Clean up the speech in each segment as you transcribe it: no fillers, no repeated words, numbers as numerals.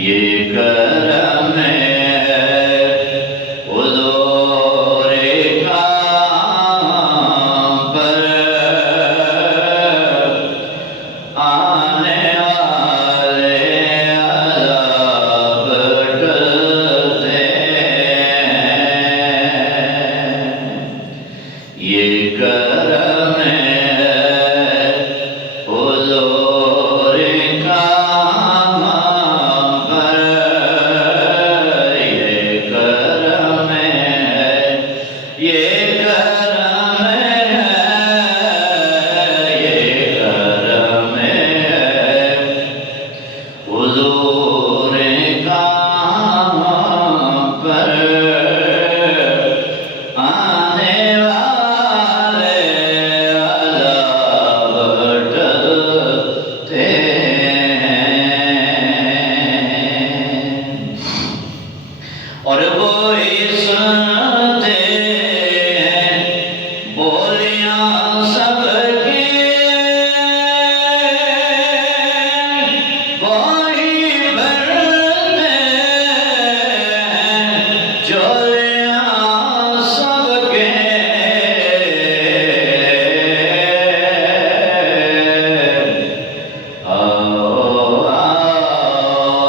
یہ کرم ہے حضور کام پر آنے والے عذاب ٹلتے ہیں۔ یہ کرم ہے حضور کام پر، یہ کرم ہے، یہ کرم ہے، یہ کرم ہے حضور کام پر آنے والے عذاب ٹلتے ہیں۔ اور وہی سنتے ہیں بولیاں سب کی، وہی بھرتے ہیں جولیاں سب کے۔ آؤ آؤ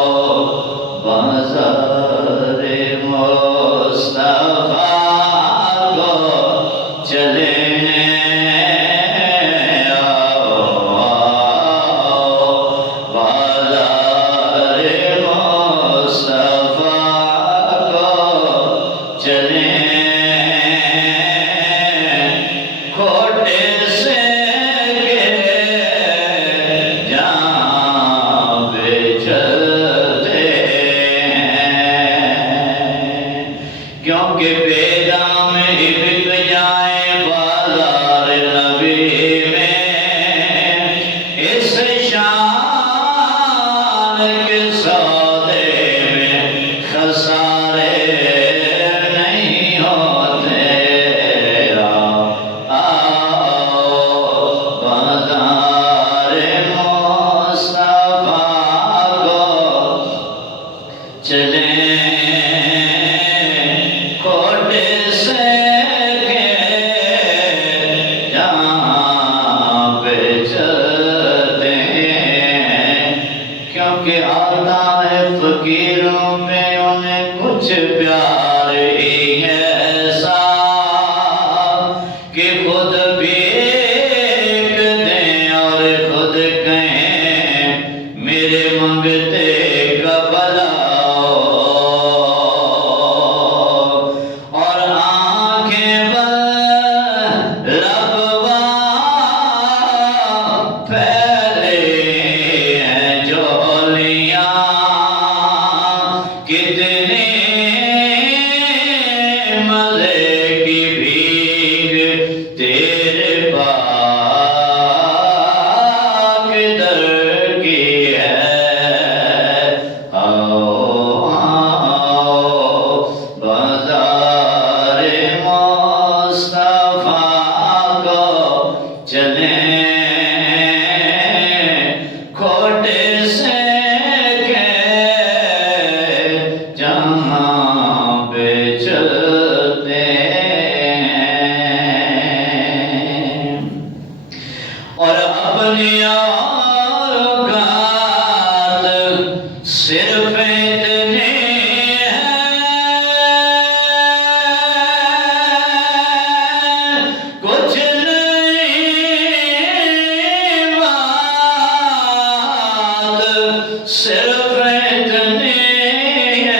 بازار مصطفیٰ کو چلیں، آؤ آؤ بازار مصطفیٰ کو چلیں، کھوٹے سے کے جہاں پہ چلتے ہیں، کیونکہ بے دام ہی بک جائیں بازار نبی میں، اس شان کے سودے میں خسارے نہیں ہوتے۔ آؤ آؤ بازار مصطفیٰ کو چلیں، کھوٹے سے کے جہاں پہ چلتے ہیں، کیونکہ آتا ہے فقیروں میں انہیں کچھ پیار ہی ایسا کہ خود بھیک دیں اور خود کہیں میرے منگتے کا بھلا ہو، اور آنکھیں بند ربوا پھیلے ہیں جولیاں، کتنی مزے کی بھیگ تیرے پاک در کی ہے۔ آؤ آؤ بازار مصطفیٰ کو چلیں، کھوٹے سے کے جہاں پہ چلتے ہیں، اور اپنی اوقات صرف اتنی ہے، کچھ نہیں بات صرف اتنی ہے،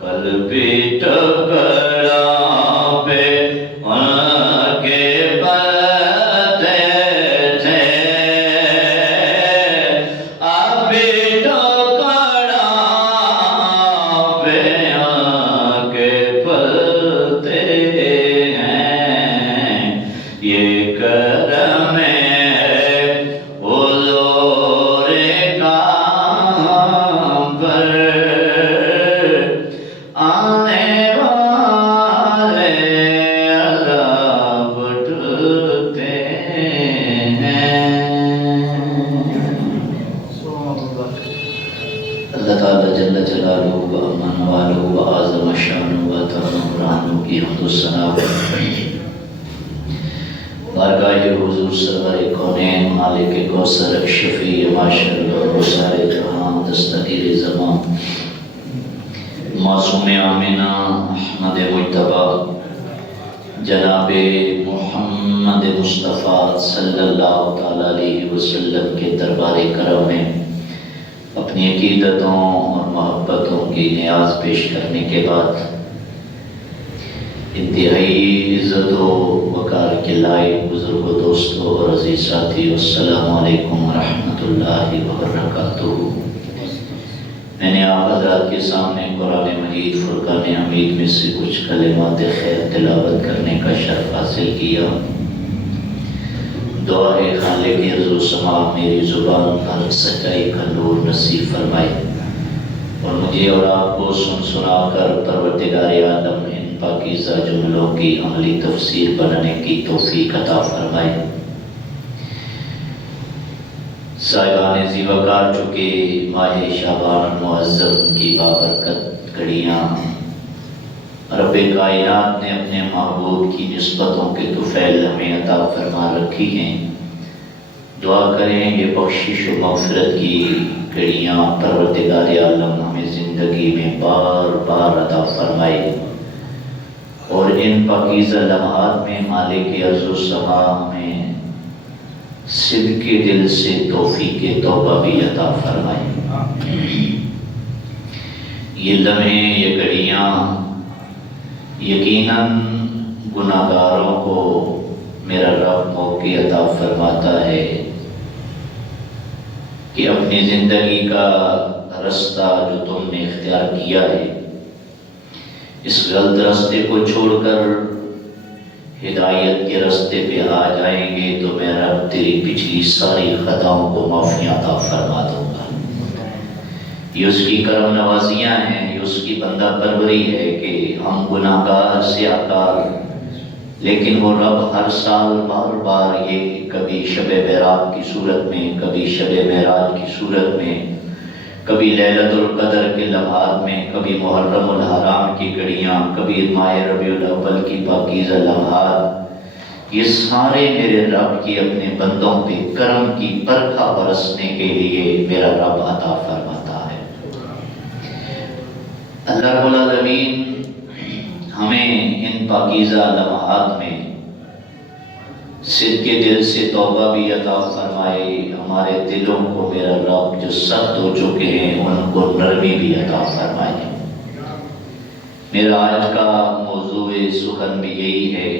کل بھی ٹکڑا پہ ان کے پلتے تھے، اب بھی ٹکڑا پہ ان کے پلتے ہیں۔ یہ کرم ہے حضور کام پر آنے والے عذاب ٹلتے ہیں۔ جلالہ و امن والہ و اعظم شانہ و اتم عمرانہ کی حمد و ثنا بارگاہ حضور سرور کونین مالک کوثر شفیع معاشر و سار جہاں دستگیر زمان معصوم آمنہ احمد مجتبی جناب محمد مصطفیٰ صلی اللہ تعالیٰ علیہ وسلم کے دربار کرم میں اپنی عقیدتوں اور محبتوں کی نیاز پیش کرنے کے بعد انتہائی عزت و وقار کے لائق بزرگ و دوستوں اور عزیز ساتھی السلام علیکم ورحمۃ اللہ وبرکاتہ۔ میں نے آپ حضرات کے سامنے قرآن مجید فرقان حمید میں سے کچھ کلمات خیر تلاوت کرنے کا شرف حاصل کیا۔ دعا ہے خالق عرض و سماع میری زبان پر سچائی کا نور نصیب فرمائے اور مجھے اور آپ کو سن سنا کر پروردگار عالم ان پاکیزہ جملوں کی عملی تفسیر بنانے کی توفیق عطا فرمائے۔ صاحبان ذی وقار چکے ماہ شعبان المعظم کی بابرکت گھڑیاں رب کائنات نے اپنے محبوب کی نسبتوں کے طفیل ہمیں عطا فرما رکھی ہیں۔ دعا کریں یہ بخشش و مغفرت کی گھڑیاں پروردگار عالم ہمیں زندگی میں بار بار عطا فرمائے اور ان پاکیزہ لمحات میں مالک عرض و سماع میں صدق دل سے توفیق توبہ بھی عطا فرمائے۔ یہ لمحے یہ گھڑیاں یقیناً گناہگاروں کو میرا رب موقع عطا فرماتا ہے کہ اپنی زندگی کا رستہ جو تم نے اختیار کیا ہے اس غلط راستے کو چھوڑ کر ہدایت کے راستے پہ آ جائیں گے تو میں رب تیری پچھلی ساری خطاؤں کو معافی عطا فرما دوں گا۔ یہ اس کی کرم نوازیاں ہیں، یہ اس کی بندہ پروری ہے کہ ہم گناہگار سیاہکار، لیکن وہ رب ہر سال بار بار یہ کبھی شب بیراق کی صورت میں، کبھی شب معراج کی صورت میں، کبھی لیلۃ القدر کے لمحات میں، کبھی محرم الحرام کی گھڑیاں، کبھی ماہ ربیع الاول کی پاکیزہ لمحات، یہ سارے میرے رب کی اپنے بندوں پہ کرم کی برکھا برسنے کے لیے میرا رب عطا فرماتا ہے۔ اللہ رب العالمین ہمیں ان پاکیزہ لمحات میں صدق دل سے توبہ بھی عطا فرمائے، ہمارے دلوں کو میرا رب جو سخت ہو چکے ہیں ان کو نرمی بھی عطا فرمائے۔ میرا آج کا موضوع سخن بھی یہی ہے،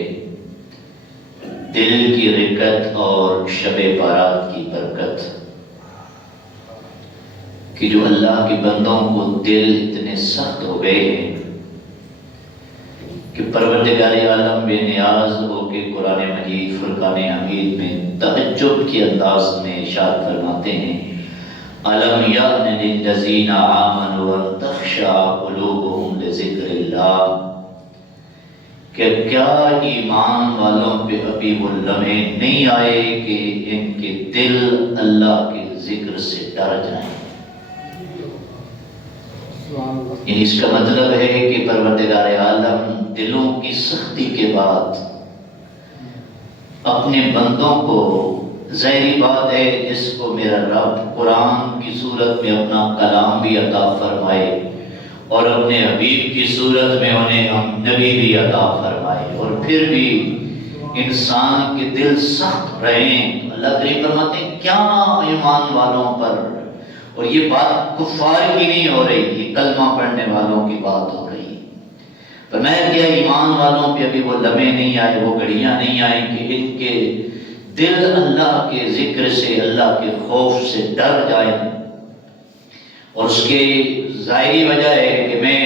دل کی رقت اور شب بارات کی برکت، کہ جو اللہ کے بندوں کو دل اتنے سخت ہو گئے ہیں کہ پروردگار عالم بے نیاز ہو کے قرآن مجید فرقان حمید میں تعجب کے انداز میں ارشاد فرماتے ہیں أَلَمْ يَأْنِ لِلَّذِينَ آمَنُوا أَن تَخْشَعَ قُلُوبُهُمْ لِذِكْرِ اللَّهِ کہ کیا ایمان والوں پہ ابھی وہ لمحے نہیں آئے کہ ان کے دل اللہ کے ذکر سے ڈر جائیں۔ اس کا مطلب ہے کہ پروردگار عالم دلوں کی سختی کے بعد اپنے بندوں کو، ظاہری بات ہے جس کو میرا رب قرآن کی صورت میں اپنا کلام بھی عطا فرمائے اور اپنے حبیب کی صورت میں انہیں نبی بھی عطا فرمائے، اور پھر بھی انسان کے دل سخت رہیں۔ اللہ کریم فرماتے ہیں کیا ایمان والوں پر، اور یہ بات کفار کی نہیں ہو رہی، یہ کلمہ پڑھنے والوں کی بات ہو رہی ہے۔ فرمایا کیا ایمان والوں پہ ابھی وہ لمحے نہیں آئے، وہ گھڑیاں نہیں آئیں کہ ان کے دل اللہ کے ذکر سے، اللہ کے خوف سے ڈر جائیں۔ اور اس کے ظاہری وجہ ہے کہ میں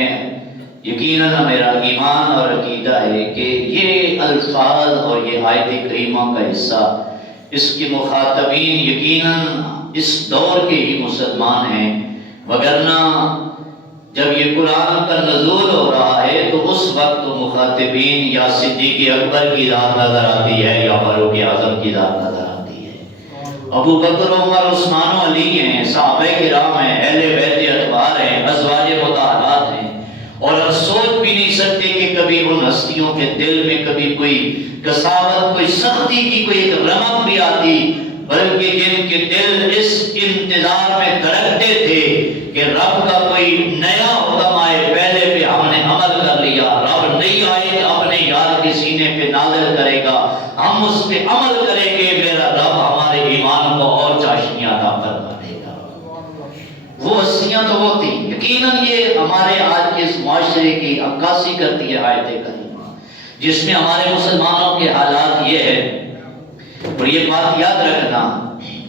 یقیناً میرا ایمان اور عقیدہ ہے کہ یہ الفاظ اور یہ آیت کریمہ کا حصہ، اس کے مخاطبین یقیناً اس دور کے ہی مسلمان ہیں، وگرنہ جب یہ قرآن کا نزول ہو رہا ہے تو اس وقت مخاطبین یا صدیق اکبر کی ذات نظر آتی ہے یا فاروق اعظم کی ذات نظر آتی ہے، ابو بکر عمر عثمان و علی ہیں، صحابہ کرام ہیں، اہل بیت اتبار ہیں، ازواج مطہرات ہیں، اور ہم سوچ بھی نہیں سکتے کہ کبھی ان ہستیوں کے دل میں کبھی کوئی کساوت، کوئی سختی کی کوئی ایک رمق بھی آتی، بلکہ جن کے دل اس انتظار میں دھڑکتے تھے کہ رب کا کوئی نیا حکم آئے، پہلے پہ ہم نے عمل کر لیا، رب نہیں آئے تو اپنے یار کے سینے پہ نازل کرے گا، ہم اس پہ عمل کریں گے، میرا رب ہمارے ایمان کو اور چاشنیاں عطا فرما دے گا۔ وہ ہستیاں تو وہ تھیں، یقیناً یہ ہمارے آج کے اس معاشرے کی عکاسی کرتی ہے آیت کریمہ، جس میں ہمارے مسلمانوں کے حالات یہ ہے۔ اور یہ بات یاد رکھنا،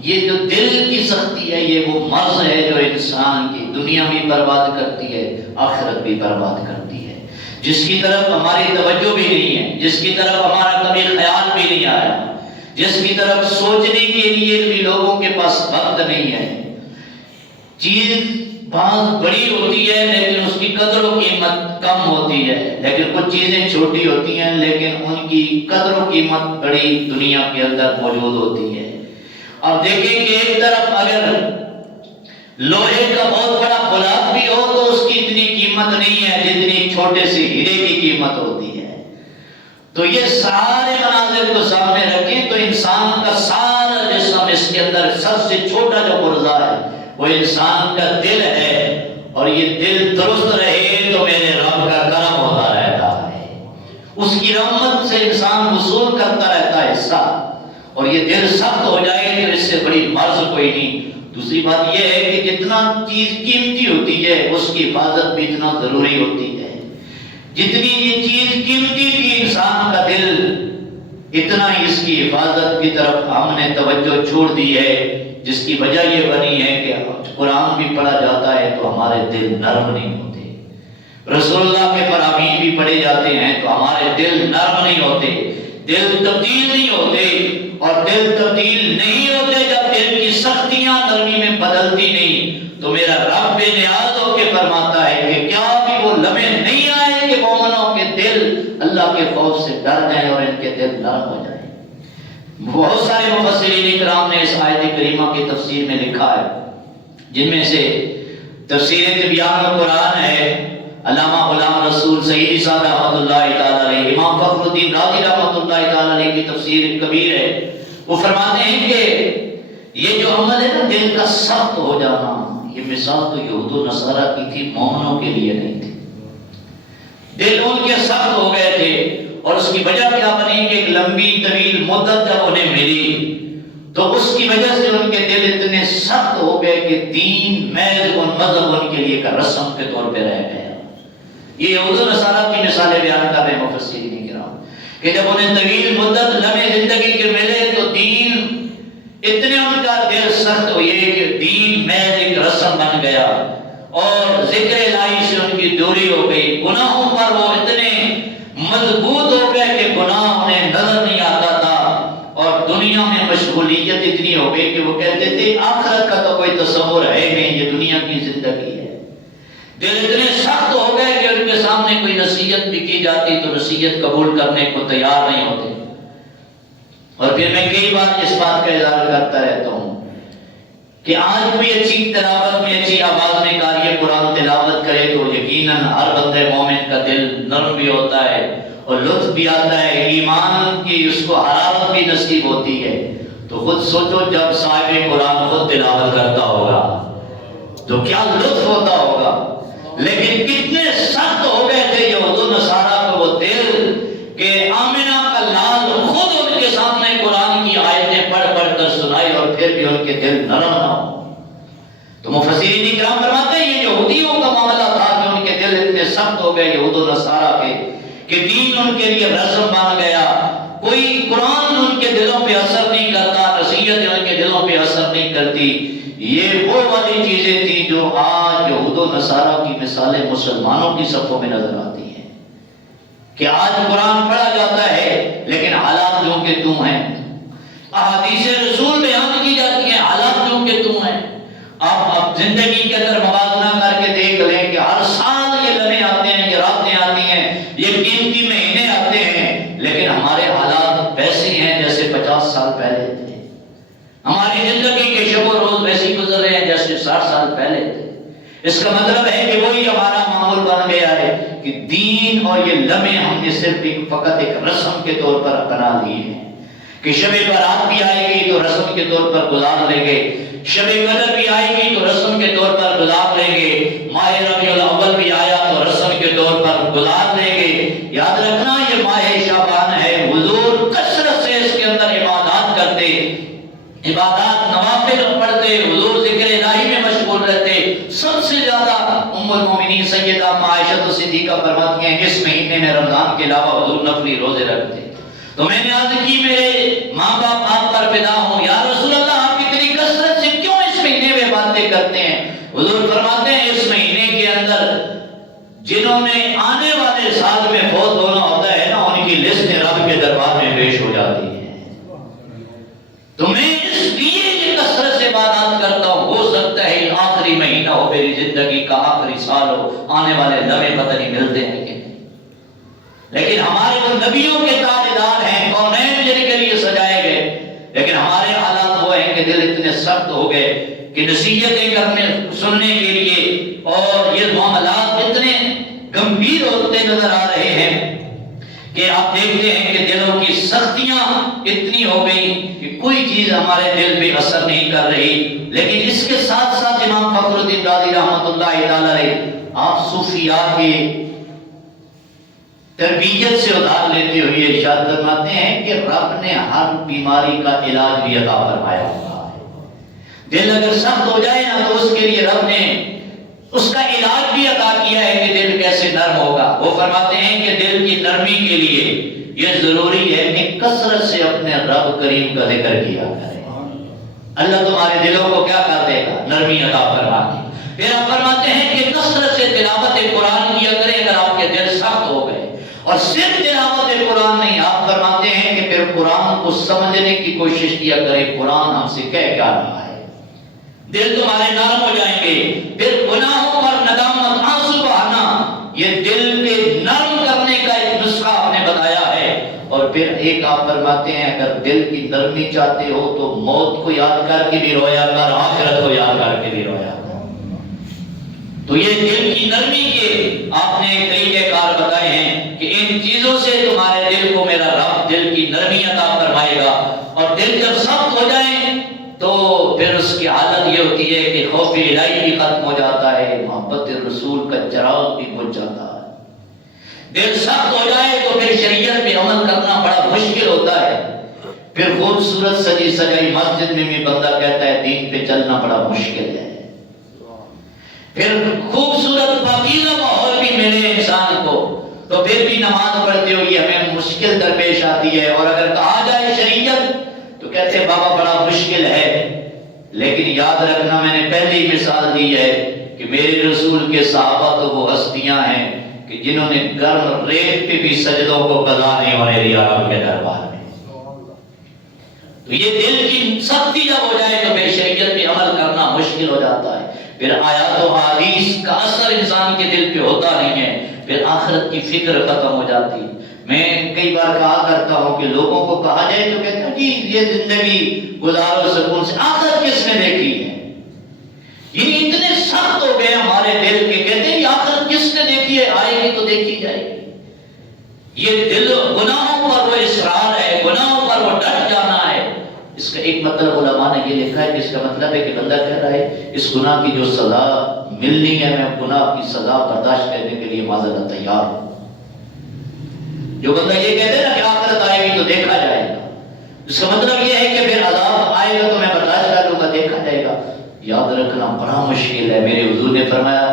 یہ جو دل کی سختی ہے یہ وہ مرض ہے جو انسان کی دنیا بھی برباد کرتی ہے، آخرت بھی برباد کرتی ہے، جس کی طرف ہماری توجہ بھی نہیں ہے، جس کی طرف ہمارا کبھی خیال بھی نہیں آیا، جس کی طرف سوچنے کے لیے بھی لوگوں کے پاس وقت نہیں ہے۔ چیز بہت بڑی ہوتی ہے لیکن اس کی قدر و قیمت کم ہوتی ہے، لیکن کچھ چیزیں چھوٹی ہوتی ہیں لیکن ان کی قدر و قیمت بڑی دنیا کے اندر موجود ہوتی ہے۔ اب دیکھیں کہ ایک طرف اگر لوہے کا بہت بڑا فولاد بھی ہو تو اس کی اتنی قیمت نہیں ہے جتنی چھوٹے سے ہیرے کی قیمت ہوتی ہے۔ تو یہ سارے مناظر کو سامنے رکھیں تو انسان کا سارا جسم، اس کے اندر سب سے چھوٹا جو پرزہ ہے وہ انسان کا دل ہے، اور یہ دل درست رہے تو میرے رب کا کرم ہوتا رہتا ہے، اس کی رحمت سے انسان وصول کرتا رہتا ہے حصہ، اور یہ دل سخت ہو جائے تو اس سے بڑی مرض کوئی نہیں۔ دوسری بات یہ ہے کہ جتنا چیز قیمتی ہوتی ہے اس کی حفاظت بھی اتنا ضروری ہوتی ہے، جتنی یہ چیز قیمتی تھی انسان کا دل، اتنا ہی اس کی حفاظت کی طرف ہم نے توجہ چھوڑ دی ہے، جس کی وجہ یہ بنی ہے کہ قرآن بھی پڑھا جاتا ہے تو ہمارے دل نرم نہیں ہوتے، رسول اللہ کے فرامین بھی پڑھے جاتے ہیں تو ہمارے دل نرم نہیں ہوتے، دل تبدیل نہیں ہوتے، اور دل تبدیل نہیں ہوتے جب دل کی سختیاں نرمی میں بدلتی نہیں، تو میرا رب بے نیاز ہو کے فرماتا ہے کہ کیا بھی وہ لمحے نہیں آئے کہ مومنوں کے دل اللہ کے خوف سے ڈر جائیں اور ان کے دل نرم ہو جائیں۔ بہت سارے مفسرین کرام نے اس آیت کریمہ کی تفسیر میں لکھا ہے، جن میں سے تفسیر تبیان القرآن ہے، علامہ غلام رسول سعیدی صاحب رحمۃ اللہ تعالی علیہ، امام فخر الدین رازی رحمۃ اللہ تعالی علیہ کی تفسیر کبیر ہے، وہ فرماتے ہیں کہ یہ جو عمل ہے نا دل کا سخت ہو جانا، یہ مثال تو یہود و نصارہ کی تھی، مومنوں کے لیے نہیں تھی۔ دل ان کے سخت ہو گئے تھے، اور اس کی وجہ کیا بنی کہ ایک لمبی طویل مدت جب انہیں ملی تو اس کی وجہ سے ان کے دل اتنے سخت ہو گئے کہ دین محض اور مذہب ان کے لیے کا رسم کے طور پہ رہ گیا۔ یہ یہود و نصارہ کی مثالیں بیان کر رہے ہیں مفسرین کرام کہ جب انہیں طویل مدت لمحے زندگی کے ملے تو دین اتنے ان کا دل سخت ہوئے کہ دین محض ایک رسم بن گیا، اور ذکر الہی سے ان کی دوری ہو گئی، گناہوں پر وہ اتنے مضبوط ہو گئے کہ گناہ انہیں نظر نہیں آتا تھا، اور دنیا میں مشغولیت اتنی ہو گئی کہ وہ کہتے تھے آخرت کا تو کوئی تصور ہے نہیں، یہ دنیا کی زندگی ہے۔ دل اتنے سخت ہو گئے کہ ان کے سامنے کوئی نصیحت بھی کی جاتی تو نصیحت قبول کرنے کو تیار نہیں ہوتے۔ اور پھر میں کئی بار اس بات کا اظہار کرتا رہتا ہوں کہ آج کوئی اچھی تلاوت میں اچھی آواز میں قاری قرآن تلاوت کرے تو یقیناً ہر بندے مومن کا دل نرم بھی ہوتا ہے اور لطف بھی آتا ہے، ایمان کی اس کو حرارت بھی نصیب ہوتی ہے۔ تو خود سوچو جب صاحب قرآن خود تلاوت کرتا ہوگا تو کیا لطف ہوتا ہوگا، لیکن کتنے سخت ہو گئے تھے یہود و نصارہ کو وہ دل کہ آمنہ کا لال خود ان کے سامنے قرآن کی آیتیں پڑھ پڑھ کر سنائی اور پھر بھی ان کے دل نرم نہ ہو۔ تو مفسرین کرام فرماتے ہیں یہ یہودیوں کا معاملہ تھا کہ ان کے دل اتنے سخت ہو گئے یہود و نصارہ کے کہ دین ان کے لیے رسم بن گیا، کوئی قرآن ان کے دلوں پہ اثر نہیں کرتا، نصیحت ان کے دلوں پہ اثر نہیں کرتی۔ یہ وہ والی چیزیں تھیں جو آج یہود و نصارہ کی مثالیں مسلمانوں کی صفوں میں نظر آتی ہیں کہ آج قرآن پڑھا جاتا ہے لیکن حالات جو کہ توں ہیں، احادیث رسول بیان کی جاتی ہیں، حالات جو کہ توں ہیں۔ آپ زندگی کے اندر موازنہ کر کے دیکھ لیں کہ ہر سال یہ لمحے آتے ہیں، یہ راتیں آتی ہیں، یہ قیمتی مہینے آتے ہیں، لیکن ہمارے حالات ویسے ہیں جیسے 50 سال پہلے تھے، ہماری زندگی کے شب و روز ویسے گزر رہے ہیں جیسے 60 سال پہلے تھے۔ اس کا مطلب ہے کہ وہی ہمارا معمول بن گیا ہے کہ دین اور یہ لمحے ہم نے صرف فقط ایک رسم کے طور پر اپنا لیے ہیں کہ شب برات بھی آئے گی تو رسم کے طور پر گزار لیں گے، شب قدر بھی آئے گی تو رسم کے طور پر گزار لیں گے، ماہ ربیع الاول بھی آیا تو رسم کے طور پر گزار لیں گے۔ یاد رکھنا یہ ماہ شعبان ہے، حضور کثرت سے اس کے اندر عبادات کرتے، عبادات نوافل پڑھتے، حضور ذکر الہی میں مشغول رہتے۔ سب سے زیادہ ام المومنین سیدہ عائشہ صدیقہ فرماتی ہیں اس مہینے میں رمضان کے علاوہ حضور نفلی روزے رکھتے۔ تو میں نے عرض کی میرے ماں باپ آپ پر فدا ہوں، یا رسول اللہ آپ اتنی کثرت سے کیوں اس مہینے میں باتیں کرتے ہیں؟ حضور فرماتے ہیں اس مہینے کے اندر جنہوں نے آنے والے سال میں فوت ہونا ہوتا ہے نا، ان کی لسٹ رب کے دربار میں پیش ہو جاتی ہے۔ تو میں اس لیے یہ کثرت سے عبادات کرتا ہوں، ہو سکتا ہے یہ آخری مہینہ ہو، میری زندگی کا آخری سال ہو، آنے والے لمحے پتہ نہیں ملتے ہیں کہ نہیں، لیکن ہمارے وہ نبیوں کے تاجدار ہیں، کونین جن کے لیے سجائے گئے، لیکن ہمارے حالات وہ ہیں کہ دل اتنے سخت ہو گئے کہ نصیحتیں کرنے سننے کے لیے اور یہ معاملات اتنے گمبھیر ہوتے نظر آ رہے ہیں کہ آپ دیکھتے ہیں کہ دلوں کی سختیاں اتنی ہو گئی کہ کوئی چیز ہمارے دل پہ اثر نہیں کر رہی۔ لیکن اس کے ساتھ ساتھ امام فخر الدین رازی رحمۃ اللہ تعالی علیہ آپ صوفیاء کے تربیت سے ادھار لیتے ہوئے ارشاد فرماتے ہیں کہ رب نے ہر بیماری کا علاج بھی عطا فرمایا ہوا ہے۔ دل اگر سخت ہو جائے نا تو اس کے لیے رب نے اس کا علاج بھی عطا کیا ہے کہ دل کیسے نرم ہوگا۔ وہ فرماتے ہیں کہ دل کی نرمی کے لیے یہ ضروری ہے کہ کثرت سے اپنے رب کریم کا ذکر کیا کرے۔ اللہ تمہارے دلوں کو کیا کر دے گا؟ نرمی عطا فرما دے۔ پھر آپ فرماتے ہیں کہ کثرت سے تلاوت قرآن کیا کرے اگر آپ کے دل سخت ہو گئے، اور صرف تلاوت قرآن نہیں، آپ فرماتے ہیں کہ پھر قرآن کو سمجھنے کی کوشش کیا کرے، قرآن ہم سے کہہ کیا رہا ہے، دل تمہارے نرم ہو جائیں گے۔ پھر گناہوں پر ندامت، آنسو بہانا، یہ دل کے نرم کرنے کا ایک نسخہ آپ نے بتایا ہے۔ اور پھر ایک آپ فرماتے ہیں اگر دل کی نرمی چاہتے ہو تو موت کو یاد کر کے بھی رویا کر، آخرت کو یاد کر کے بھی رویا کر۔ تو یہ دل کی نرمی کے آپ نے طریقہ کار بتائے ہیں کہ ان چیزوں سے تمہارے دل کو میرا رب دل کی نرمی عطا فرمائے گا۔ اور دل جب سخت ہو جائے تو پھر اس کی حالت یہ ہوتی ہے کہ خوف الہی بھی ختم ہو جاتا ہے، محبت رسول کا چراغ بھی بجھ جاتا ہے۔ دل سخت ہو جائے تو پھر شریعت پہ عمل کرنا بڑا مشکل ہوتا ہے۔ پھر خوبصورت سجی سجائی مسجد میں بھی بندہ کہتا ہے دین پہ چلنا بڑا مشکل ہے۔ پھر خوبصورت پاکیزہ ماحول بھی ملے انسان کو تو پھر بھی نماز پڑھتے ہوئے ہمیں مشکل درپیش آتی ہے، اور اگر کہا جائے شریعت تو کہتے ہیں بابا بڑا مشکل ہے۔ لیکن یاد رکھنا میں نے پہلی مثال دی ہے کہ میرے رسول کے صحابہ تو وہ ہستیاں ہیں کہ جنہوں نے گرم ریت پہ بھی سجدوں کو قضا نہیں ہونے دیا رب کے دربار میں۔ تو یہ دل کی سختی جب ہو جائے تو پھر شریعت پہ عمل کرنا مشکل ہو جاتا ہے۔ پھر آیات و حدیث کا اثر انسان کے دل پہ ہوتا نہیں ہے، پھر آخرت کی فکر ختم ہو جاتی۔ میں کئی بار کہا کرتا ہوں کہ لوگوں کو کہا جائے تو کہتے ہیں جی یہ زندگی گزارو سکون سے، آخرت کس نے دیکھی ہے؟ یہ اتنے سخت ہو گئے ہمارے دل کے، کہتے ہیں آخرت کس نے دیکھی ہے؟ آئے گی تو دیکھی جائے گی۔ یہ دل گناہوں پر وہ اصرار ہے، گناہوں پر وہ ڈٹ جانا ہے۔ اس کا ایک مطلب علماء نے یہ لکھا ہے کہ اس کا مطلب ہے کہ بندہ کہہ رہا ہے اس گناہ کی جو سزا ملنی ہے میں گناہ کی سزا برداشت کرنے کے لیے معذرت تیار ہوں۔ جو بندہ یہ کہتے ہیں نا کہ آخرت آئے گی تو دیکھا جائے گا، اس کا مطلب یہ ہے کہ پھر عذاب آئے گا تو میں برداشت کر لوں گا، دیکھا جائے گا۔ یاد رکھنا بڑا مشکل ہے۔ میرے حضور نے فرمایا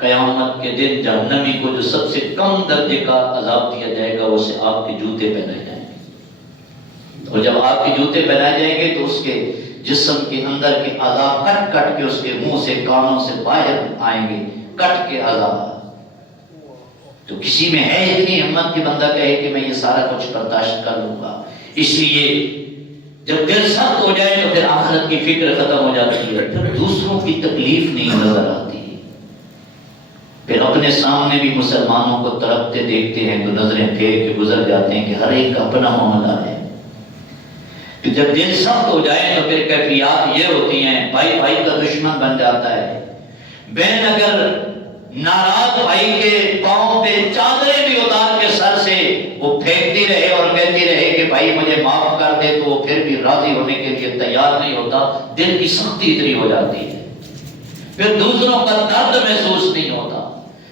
قیامت کے دن جہنمی کو جو سب سے کم درجے کا عذاب دیا جائے گا اسے آگ کے جوتے پہنائے جائیں گے، اور جب آگ کے جوتے پہنائے جائیں گے تو اس کے جسم کے اندر کے عذاب کٹ کٹ کے اس کے منہ سے کانوں سے باہر آئیں گے، کٹ کے عذاب۔ تو کسی میں ہے اتنی ہمت کہ بندہ کہے کہ میں یہ سارا کچھ برداشت کر لوں گا۔ اس لیے جب دل سخت ہو جائے تو پھر آخرت کی فکر ختم ہو جاتی ہے، پھر دوسروں کی تکلیف نہیں نظر آتی، پھر اپنے سامنے بھی مسلمانوں کو تڑپتے دیکھتے ہیں تو نظریں پھیر کے گزر جاتے ہیں کہ ہر ایک کا اپنا معاملہ ہے۔ کہ جب دل سخت ہو جائے تو پھر کیفیات یہ ہوتی ہیں، بھائی بھائی کا دشمن بن جاتا ہے، بہن اگر ناراض بھائی کے پاؤں پہ چادریں بھی اتار کے سر سے وہ پھینکتی رہے اور کہتی رہے کہ بھائی مجھے معاف کر دے، تو وہ پھر بھی راضی ہونے کے لیے تیار نہیں ہوتا، دل کی سختی اتنی ہو جاتی ہے، پھر دوسروں کا درد محسوس نہیں ہوتا۔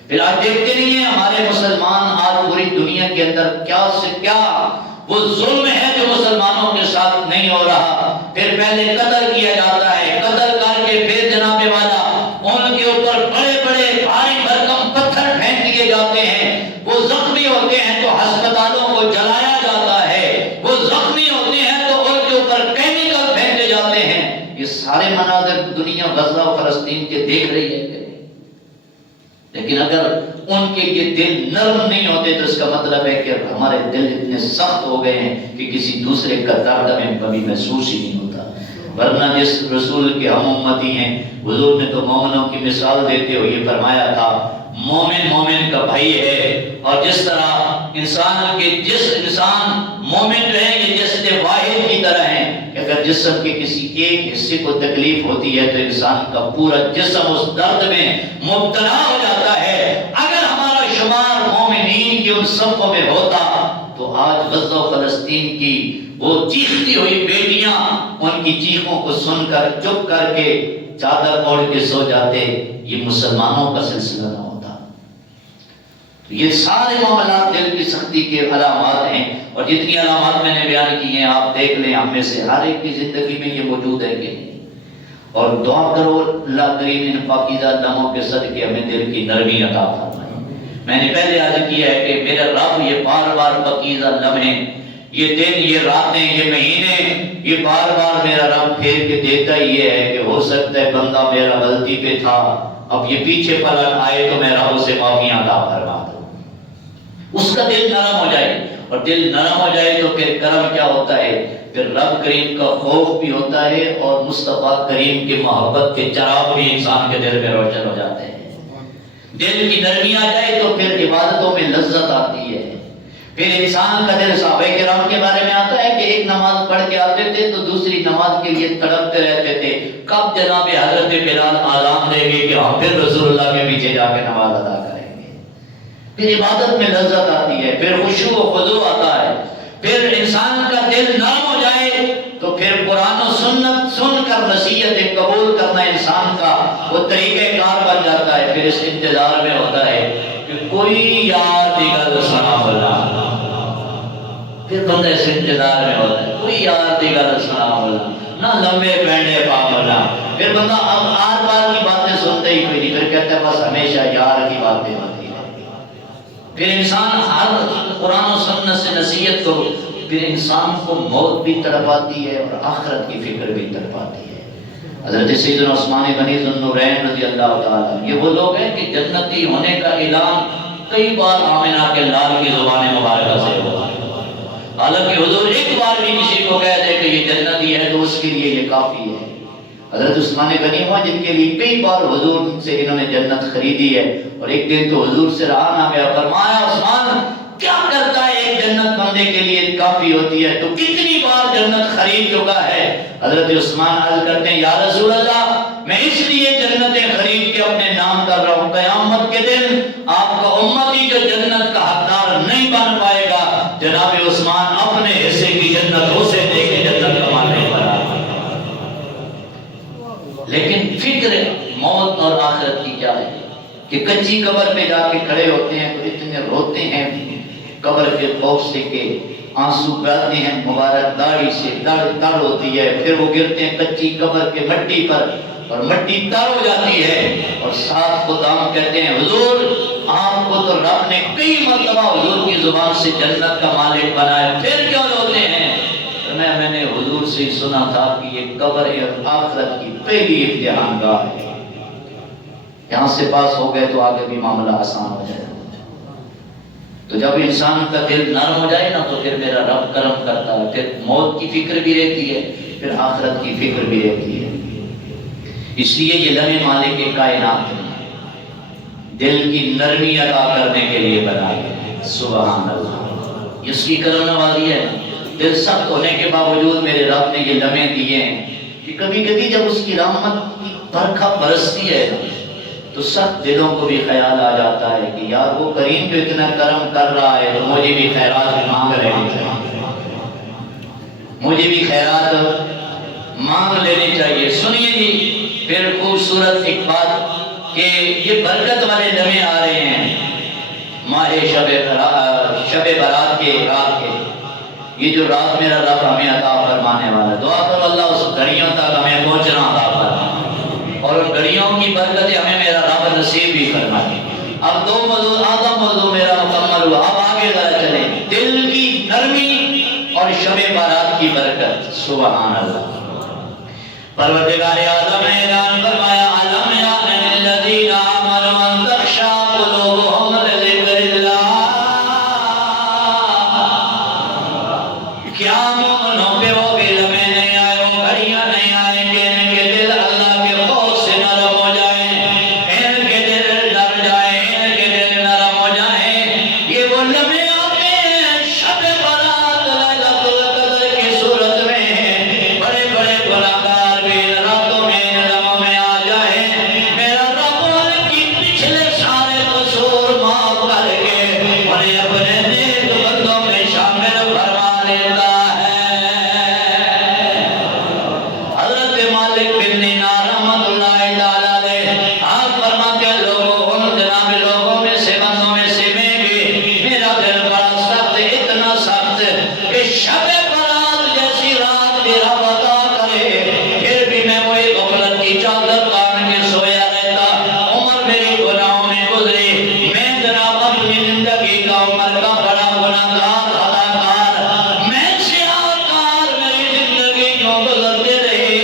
پھر آج دیکھتے نہیں ہیں ہمارے مسلمان آج پوری دنیا کے اندر کیا سے کیا وہ ظلم ہے جو مسلمانوں کے ساتھ نہیں ہو رہا۔ پھر پہلے قتل کیا جاتا ہے، قتل کر کے پھر جناب والا ان کے اوپر بڑے بڑے بھاری بھرکم پتھر پھینک دیے جاتے ہیں، وہ زخمی ہوتے ہیں تو ہسپتالوں کو جلایا جاتا ہے، وہ زخمی ہوتے ہیں تو ان کے اوپر کیمیکل پھینکے جاتے ہیں۔ یہ سارے مناظر دنیا غزہ و فلسطین کے دیکھ رہی ہے، لیکن اگر ان کے یہ دل نرم نہیں ہوتے تو اس کا مطلب ہے کہ ہمارے دل اتنے سخت ہو گئے ہیں کہ کسی دوسرے کا درد ہمیں کبھی محسوس ہی نہیں ہوتا۔ ورنہ جس رسول کے ہم امتی ہیں، حضور نے تو مومنوں کی مثال دیتے ہوئے یہ فرمایا تھا مومن مومن کا بھائی ہے، اور جس طرح انسان مومن جو ہے یہ جسد واحد کی طرح ہیں کہ اگر جسم کے کسی ایک حصے کو تکلیف ہوتی ہے تو انسان کا پورا جسم اس درد میں مبتلا ہو جاتا ہے۔ اگر ہمارا شمار مومنین کی ان صفوں میں ہوتا تو آج غزہ و فلسطین کی وہ چیختی ہوئی بیٹیاں ان کی چیخوں کو سن کر چپ کر کے چادر اوڑھ کے سو جاتے، یہ مسلمانوں کا سلسلہ نہ ہوتا۔ یہ سارے معاملات دل کی سختی کے علامات ہیں، اور جتنی علامات میں نے بیان کی ہیں آپ دیکھ لیں، ہم میں سے ہر ایک کی زندگی میں یہ موجود ہے کہ نہیں۔ اور دعا کرو اللہ کریم ان پاکیزہ دموں کے صدقے ہمیں دل کی نرمی عطا فرمائے۔ میں نے پہلے عرض کیا ہے کہ میرا رب یہ بار بار پاکیزہ لمحے، یہ دن، یہ راتیں، یہ مہینے، یہ بار بار میرا رب پھیر کے دیتا ہی ہے کہ ہو سکتا ہے بندہ میرا غلطی پہ تھا، اب یہ پیچھے پلٹ آئے تو میں رب سے معافیاں عطا فرما دوں، اس کا دل نرم ہو جائے۔ اور دل نرم ہو جائے تو پھر کرم کیا ہوتا ہے، پھر رب کریم کا خوف بھی ہوتا ہے، اور مصطفیٰ کریم کی محبت کے چراغ بھی انسان کے دل میں روشن ہو جاتے ہیں۔ دل کی نرمی آ جائے تو پھر عبادتوں میں لذت آتی ہے، پھر انسان کا دل، صحابہ کرام کے بارے میں آتا ہے کہ ایک نماز پڑھ کے آتے تھے تو دوسری نماز کے لیے تڑپتے رہتے تھے، کب جناب حضرت بلال اذان دیں گے کہ ہم پھر رسول اللہ کے پیچھے جا کے نماز ادا کریں گے۔ پھر عبادت میں لذت آتی ہے، پھر خشوع و خضوع آتا ہے، پھر انسان کا دل نرم ہو جائے تو پھر قرآن و سنت سن کر نصیحتیں قبول کرنا انسان کا وہ طریقہ کار بن جاتا ہے۔ پھر اس انتظار میں ہوتا ہے کہ کوئی یار دیگر سنا بولا، پھر بندہ اس انتظار میں ہوتا ہے کوئی یار دیگر سنا بولا، نہ لمبے پینڈے پا بولا، پھر بندہ اب آر بار کی باتیں سنتے ہی کوئی نہیں، پھر کہتا ہے بس ہمیشہ یار کی باتیں ہوتی ہیں۔ پھر انسان ہر قرآن و سنت سے نصیحت کو، پھر انسان کو موت بھی تڑپاتی ہے اور آخرت کی فکر بھی تڑپاتی ہے۔ حضرت سیدنا عثمان غنی ذو النورین رضی اللہ تعالیٰ، یہ وہ لوگ ہیں کہ جنتی ہونے کا اعلان کئی بار آمنہ کے لال کی زبان مبارکہ سے ہوا، حالانکہ حضور ایک بار بھی کسی کو کہہ دے کہ یہ جنتی ہے تو اس کے لیے یہ کافی ہے۔ حضرت عثمان غنی ہوا جن کے لیے کئی بار حضور سے انہوں نے جنت خریدی ہے، اور ایک دن تو حضور سے رہا نہ گیا، فرمایا عثمان کیا کرتا ہے، ایک جنت بندے کے لیے کافی ہوتی ہے تو کتنی بار جنت خرید چکا ہے۔ حضرت عثمان عرض کرتے ہیں یا رسول اللہ میں اس لیے جنتیں خرید کے اپنے نام کر رہا ہوں، قیامت کے دن آپ کا امتی جو جنت کا حقدار نہیں بن پائے گا، جناب عثمان اپنے حصے کی جنت اسے دے کے جنت کا مالک بنا۔ لیکن فکر موت اور آخرت کی کیا ہے کہ کچی قبر پہ جا کے کھڑے ہوتے ہیں تو اتنے روتے ہیں قبر کے خوف سے کہ آنسو بہتے ہیں، مبارک داڑھی سے دڑ ہوتی ہے، پھر وہ گرتے ہیں کچی قبر کے مٹی پر اور مٹی تر ہو جاتی ہے، اور ساتھ خدام کہتے ہیں حضور آپ کو تو رب نے کئی مرتبہ حضور کی زبان سے جنت کا مالک بنایا، پھر کیوں روتے ہیں؟ میں نے حضور سے سنا تھا کہ یہ قبر اور آخرت کی پہلی امتحان گاہ ہے، یہاں سے پاس ہو گئے تو آگے بھی معاملہ آسان ہو جائے۔ تو جب انسان کا دل نرم ہو جائے نا تو پھر میرا رب کرم کرتا ہے، پھر موت کی فکر بھی رہتی ہے، پھر آخرت کی فکر بھی رہتی ہے۔ اس لیے یہ لمحے مالک کائنات نے دل کی نرمی عطا کرنے کے لیے بنایا، سبحان اللہ، اس کی کرم نوازی ہے۔ دل سخت ہونے کے باوجود میرے رب نے یہ لمحے دیے ہیں کہ کبھی کبھی جب اس کی رحمت کی برکھا برستی ہے تو سخت دلوں کو بھی خیال آ جاتا ہے کہ یار وہ کریم جو اتنا کرم کر رہا ہے تو مجھے بھی خیرات مانگ لینی چاہیے، مجھے بھی خیرات مانگ لینی چاہیے۔ سنیے جی پھر خوبصورت ایک بات کہ یہ برکت والے لمحے آ رہے ہیں ماہ شب برات کے رات کے، یہ جو رات میرا رب ہمیں عطا فرمانے والا، دعا کرو اللہ اس گھڑیوں تک ہمیں پہنچنا عطا فرمائے اور ان گھڑیوں کی برکتیں ہمیں میرا رب نصیب بھی فرمائے۔ اب دو موضوع، آدھا موضوع میرا مکمل ہوا، اب آگے ذرا چلیں، دل کی نرمی اور شب برات کی برکت۔ سبحان اللہ۔ پروردگار عالم نے اعلان فرمایا علم یعلم الذین آمنوا ان تخشع قلوبهم لذکر اللہ۔ کیا مومنوں پہ وہ بھی لمحے نہیں آئے، وہ گھڑیاں نہیں آئیں کہ ان کے دل اللہ کے خوف سے نرم ہو جائیں، ان کے دل ڈر جائیں، ان کے دل نرم ہو جائیں۔ یہ وہ لمحے آتے ہیں شب برات لیلۃ القدر کی صورت میں، بڑے بڑے گناہگار بھی ان راتوں میں ان لمحوں میں آ جائیں، میرا رب ان کی پچھلے سارے قصور معاف کر کے انہیں اپنے نیک بندوں میں شامل فرما لیتا ہے۔ حضرت مالک بن دینار رحمۃ اللہ تعالیٰ علیہ آپ فرماتے ہیں لوگوں ان جناب لوگوں میں سے بندوں میں سے میں بھی میرا دل بڑا سخت، اتنا سخت کہ شب برات جیسی رات میرا عطا کرے پھر بھی میں وہی غفلت کی چادر تان کے سویا رہتا۔ عمر میری گناہوں میں گزری، میں جناب اپنی زندگی کا عمر کا بڑا گناہگار اداکار، میں سیاہکار، میری زندگی یوں گزرتے رہی۔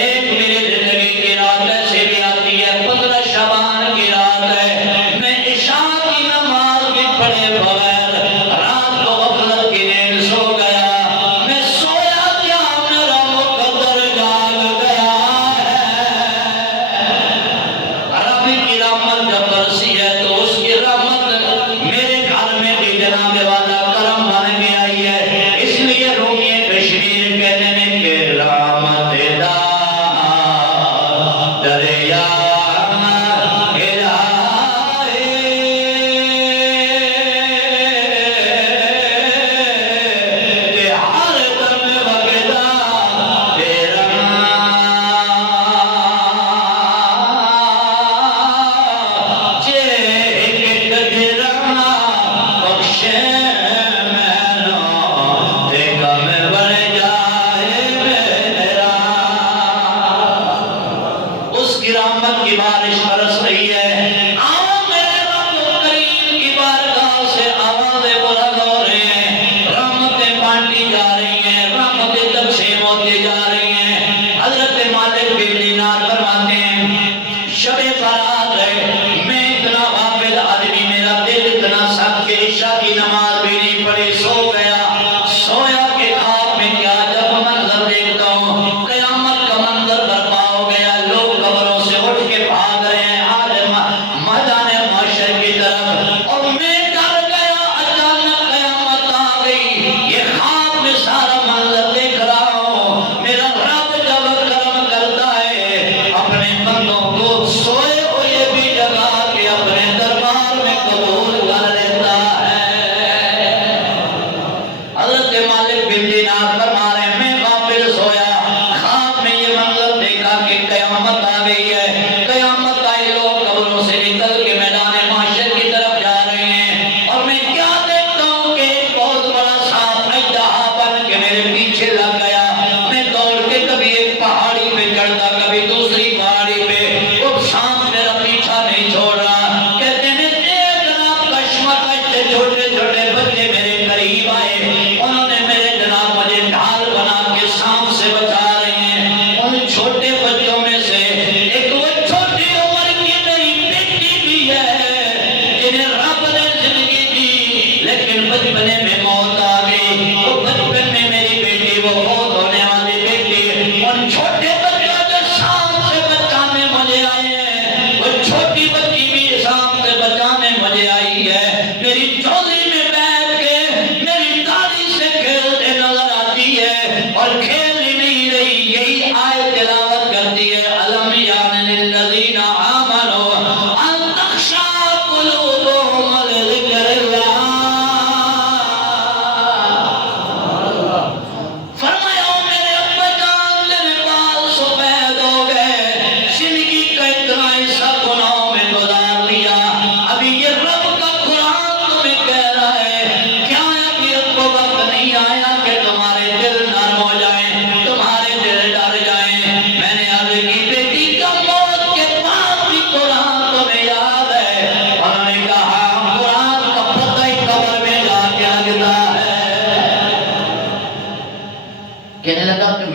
ایک میری زندگی کی رات ایسی بھی آتی ہے 15 شعبان کی رات ہے، میں عشاء کی نماز بھی پڑھے بغیر رات کو غفلت کی نیند سو گیا، میں سویا کیا میرا مقدر جاگ گیا ہے۔ رب کی رحمت جب برسی ہے تو اس کی رحمت میرے گھر میں بھی جناب والا کرم بن کے آئی ہے، اس لیے رومیے کشمیر کہتے ہیں کہ رحمت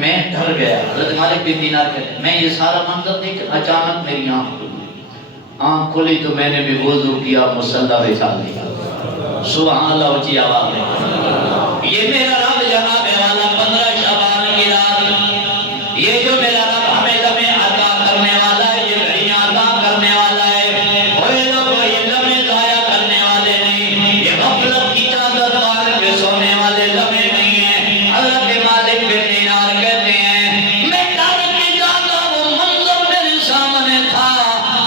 میں ڈر گیا. حضرت مالک بن دینار کہتے ہیں میں یہ سارا منظر دیکھ اچانک میری آنکھ کھلی تو میں نے بھی وضو کیا, مصلی بچھا دیا. سبحان اللہ, اونچی آواز میں. یہ میرا رب جناب والا 15 شعبان کی رات, یہ جو میرا رب ہمیں لمحے عطا کرنے والا ہے, یہ گھڑیاں عطا کرنے والا ہے. کوئی لوگ یہ لمحے ضائع کرنے والے نہیں, یہ غفلت کی چادر مار کے سونے والے لمحے نہیں ہیں. حضرت مالک بن دینار کہتے ہیں میں ڈر کے جاتا, وہ منظر میرے سامنے تھا.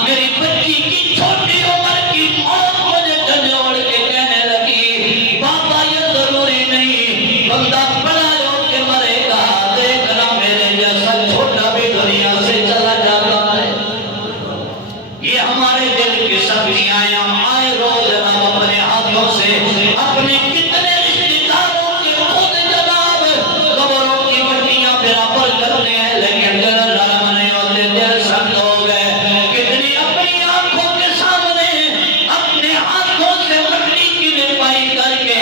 میری بچی کی چھوٹی عمر کی موت مجھے جھنجھوڑ کے کہنے لگی بابا یہ ضروری نہیں بندہ بڑا ہو کے مرے گا, دیکھنا میرے جیسا چھوٹا بھی دنیا سے چلا جاتا ہے. یہ ہمارے دل کی سبزیاں ہیں. ہم آئے روز جناب اپنے ہاتھوں سے اپنے کتنے رشتہ داروں کے خود جناب قبروں کی مٹیاں برابر کرتے ہیں, لیکن دل نرم نہیں ہوتے, دل سخت ہو گئے. کتنی اپنی آنکھوں کے سامنے اپنے ہاتھوں سے مٹی کی نرپائی کر کے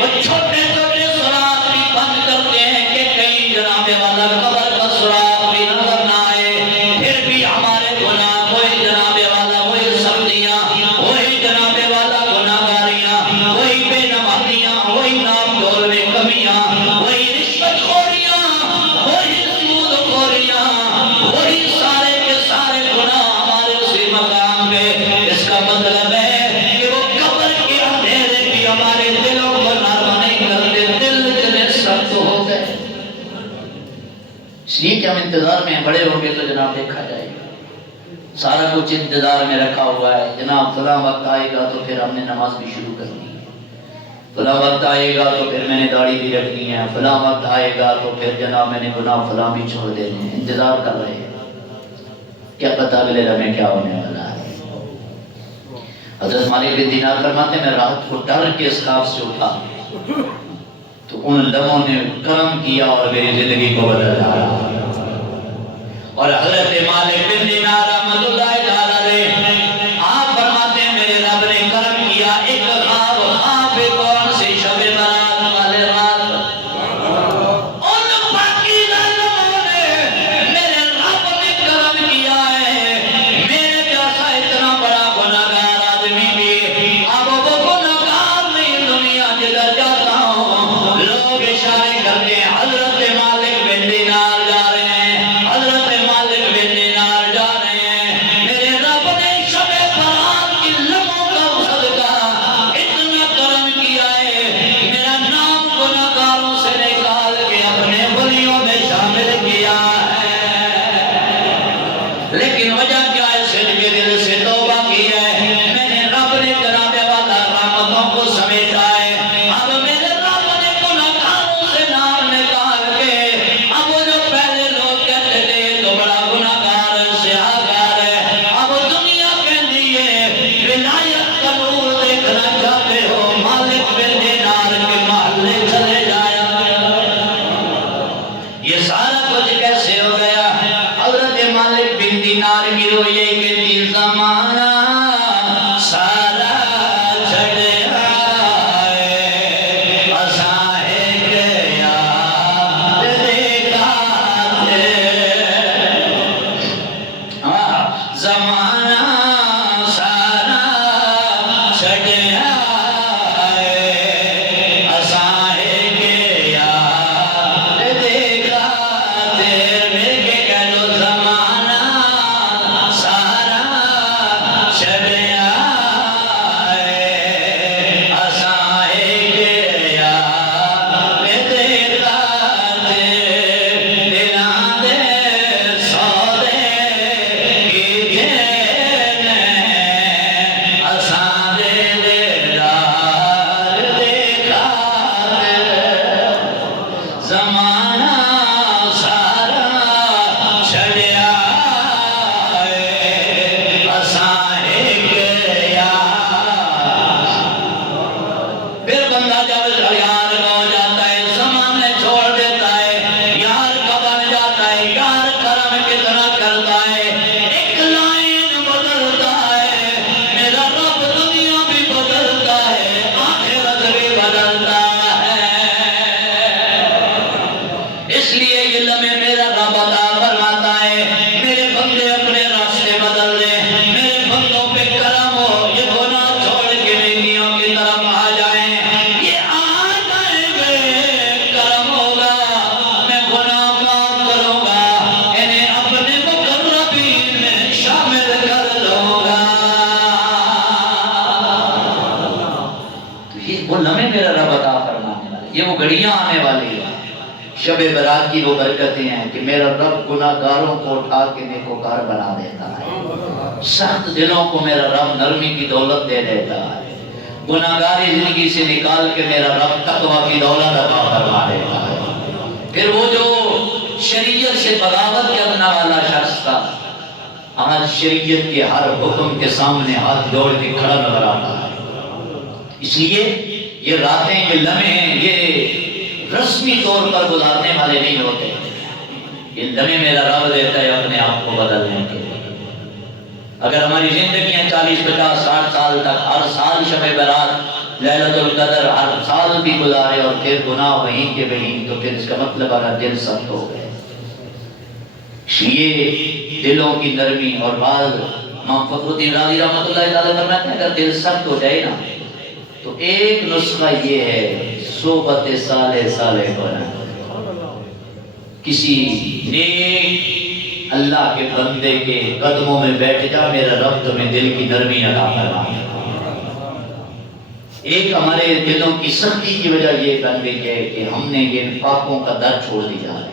وہ چھوٹے چھوٹے سراغ بھی بند کرتے ہیں کہ کہیں جناب والا قبر کا سراغ بھی نظر نہ آئے. پھر بھی ہمارے گناہ وہی جناب والا, وہی سبزیاں, وہی جناب والا گناہگاریاں, وہی بے نمازیاں, وہی نام ڈول میں کمیاں, وہی رشوت خوریاں, وہی سود خوریاں, وہی سارے کے سارے گناہ ہمارے اسی مقام پہ. اس کا مطلب ہے کہ وہ قبر کے اندھیرے بھی ہمارے دلوں کو نرم نہیں کرتے, دل اتنے سخت ہو گئے. اس لیے کہ ہم انتظار میں ہیں, بڑے ہوں گے تو جناب دیکھا جائے گا. سارا کچھ انتظار میں رکھا ہوا ہے جناب. فلاں وقت آئے گا تو پھر ہم نے نماز بھی شروع کرنی ہے, فلاں وقت آئے گا تو پھر میں نے داڑھی بھی رکھنی ہے, فلاں وقت آئے گا تو پھر جناب میں نے گناہ فلاں بھی چھوڑ دینے ہیں. انتظار کر رہے ہیں, کیا پتہ اگلے لمحے کیا ہونے والا ہے. حضرت مالک بن دینار فرماتے ہیں میں رات کو ڈر کے اس خواب سے اٹھا تو ان لمحوں نے کرم کیا اور میری زندگی کو بدل ڈالا. اور حضرت مالک بن دینار رحمۃ اللہ تعالیٰ علیہ آپ فرماتے ہیں میرے رب نے کرم کیا. ایک خواب کون سی شب برات والے رات, ان پاکیزہ لمحوں نے میرے رب نے کرم کیا ہے. میرے جیسا اتنا بڑا گناہگار آدمی بھی اب وہ گناہگار نہیں. دنیا جدھر جاتا ہوں لوگ اشارے کرتے ہیں حضرت مالک بن دینار جا رہے ہیں, حضرت مالک بن دینار جا رہے ہیں. میرے رب نے شب برات کی لمحوں کا صدقہ اتنا کرم کیا ہے, میرا نام گناہگاروں سے نکال کے اپنے ولیوں میں شامل کیا ہے. لیکن وجہ کیا ہے, صدق کے دل سے توبہ کی ہے. میں نے رب نے جناب والا رحمتوں کو سمیٹا ہے. اب میرے رب نے گناہگاروں سے نام نکال کے اب وہ جو پہلے لوگ کہتے تھے تو بڑا گناہگار ہے, سیاہگار ہے, اب دنیا کہتی ہے ولایت کا نور دیکھنا چاہتے ہو مالک بن دینار کے محلے چلے جایا. یہ سارا کچھ کیسے ہو گیا؟ حضرت مالک بن دینار کی رویے کے تین زمانہ سارا چھڑ آئے, اساہے گیا دیکھا زمانہ سارا چھڑ آئے, اساہے گیا دیکھا تیر میں کے کہہ دو زمانہ سارا گھڑیاں آنے والی ہیں، شب برات کی وہ برکتیں ہیں کہ میرا رب گناہ گاروں کو اٹھا کے نیکوکار بنا دیتا ہے، سخت دلوں کو میرا رب نرمی کی دولت دے دیتا ہے، گناہگاری زندگی سے نکال کے میرا رب تقویٰ کی دولت عطا فرما دیتا ہے۔ پھر وہ جو شریعت سے بغاوت کرنے والا شخص تھا، آج شریعت کے ہر حکم کے سامنے ہاتھ جوڑ کے کھڑا نظر آتا ہے۔ اس لیے یہ راتیں، یہ لمحے ہیں، یہ رسمی طور پر گزارنے والے نہیں ہوتے، یہ لمحے میرا رب دیتا ہے اپنے آپ کو بدلنے کے لیے۔ اگر ہماری زندگیاں 40 50 60 سال تک ہر سال شب برات لیلۃ القدر ہر سال بھی گزارے اور پھر گناہ وہیں کے وہیں، تو پھر اس کا مطلب ہمارا دل سخت ہو گئے۔ یہ دلوں کی نرمی، اور بعض امام فخر الدین رازی رحمۃ اللہ تعالیٰ فرماتے ہیں اگر دل سخت ہو جائے نا تو ایک نسخہ یہ ہے، صحبت صالح صالح ہونا، کسی نیک اللہ کے بندے کے قدموں میں بیٹھ جا، میرا رب تمہیں دل کی نرمی عطا فرمائے۔ ایک ہمارے دلوں کی سختی کی وجہ یہ بن گئی ہے کہ ہم نے یہ پاپوں کا در چھوڑ دیا ہے۔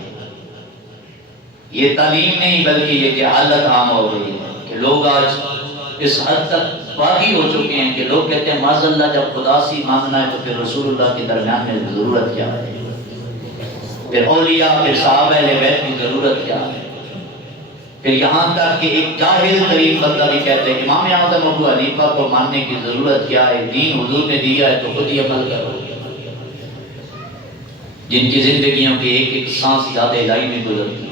یہ تعلیم نہیں بلکہ یہ جہالت عام ہو گئی ہے کہ لوگ آج اس حد تک باغی ہو چکے ہیں کہ لوگ کہتے ہیں معاذ اللہ جب خدا سے مانگنا ہے تو پھر رسول اللہ کے درمیان میں ضرورت کیا ہے، پھر اولیاء، پھر صحابہ اہل بیت کی ضرورت کیا ہے۔ پھر یہاں تک کہ ایک جاہل ترین بندہ بھی کہتے ہیں امام اعظم ابو حنیفہ کو ماننے کی ضرورت کیا ہے، دین حضور نے دیا ہے تو خود ہی عمل کرو۔ جن کی زندگیوں کی ایک ایک سانس یاد الہی میں گزرتی ہے،